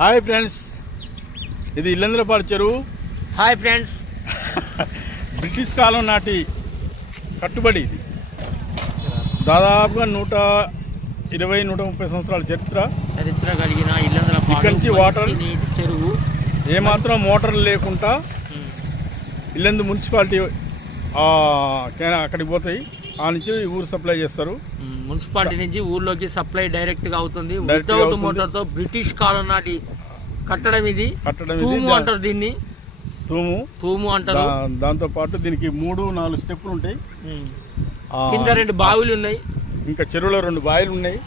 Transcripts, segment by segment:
Hi friends, ఇది ఇల్లందులపాడు చెరువు. Hi friends. British కాలం నాటి కట్టుబడి ఇది. దాదాపుగా 120-130 సంవత్సరాల చరిత్ర కలిగిన ఇల్లందులపాడు ఇక్కడి నుంచి వాటర్ చెరువు. ఏమాత్రం మోటార్లు లేకుండా ఇల్లందు మున్సిపాలిటీ అక్కడికి పోతాయి. ఆ నుంచి ఊరు సప్లై చేస్తారు. మున్సిపాలిటీ నుంచి ఊర్లోకి సప్లై డైరెక్ట్ గా అవుతుంది. వితౌట్ మోటార్ తో బ్రిటిష్ కాలం నాటి కట్టడం ఇది. తూము అంటారు దీన్ని. తూము అంటారు. దాంతో పాటు దీనికి 3-4 స్టెప్పులు ఉంటాయి. కింద 2 బావులు ఉన్నాయి. ఇంకా చెరువులో 2 బావిలు ఉన్నాయి.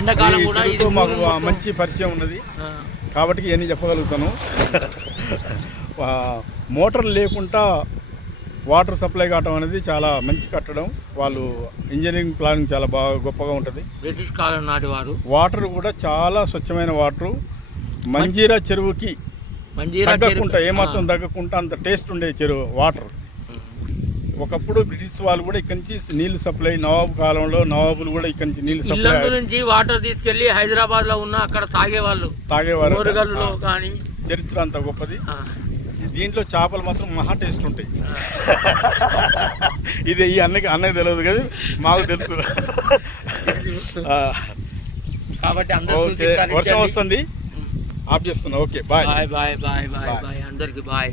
ఎండాకాలం కూడా మాకు మంచి పరిచయం ఉన్నది కాబట్టి ఇవన్నీ చెప్పగలుగుతాను. మోటార్లు లేకుండా వాటర్ సప్లై కావటం అనేది చాలా మంచి కట్టడం. వాళ్ళు ఇంజనీరింగ్ ప్లానింగ్ చాలా బాగా గొప్పగా ఉంటుంది. బ్రిటిష్ కాలం నాటి వారు. వాటర్ కూడా చాలా స్వచ్ఛమైన వాటర్. మంజీరా చెరువుకి తగ్గకుండా ఏమాత్రం తగ్గకుండా అంత టేస్ట్ ఉండే చెరువు వాటర్. ఒకప్పుడు బ్రిటిష్ వాళ్ళు కూడా ఇక్కడి నుంచి నీళ్లు సప్లై, నవాబు కాలంలో నవాబులు కూడా ఇక్కడి నుంచి నీళ్లు సప్లై నుంచి వాటర్ తీసుకెళ్లి హైదరాబాద్ లో ఉన్న అక్కడ తాగేవారు. కానీ చరిత్ర అంత గొప్పది. దీంట్లో చేపలు మాత్రం మహా టేస్ట్ ఉంటాయి. ఇది ఈ అన్నకి తెలియదు కదా, మాకు తెలుసు. కాబట్టి వర్షం వస్తుంది, ఆఫ్ చేస్తున్నా. Okay, bye bye bye bye bye bye అందరికి బాయ్.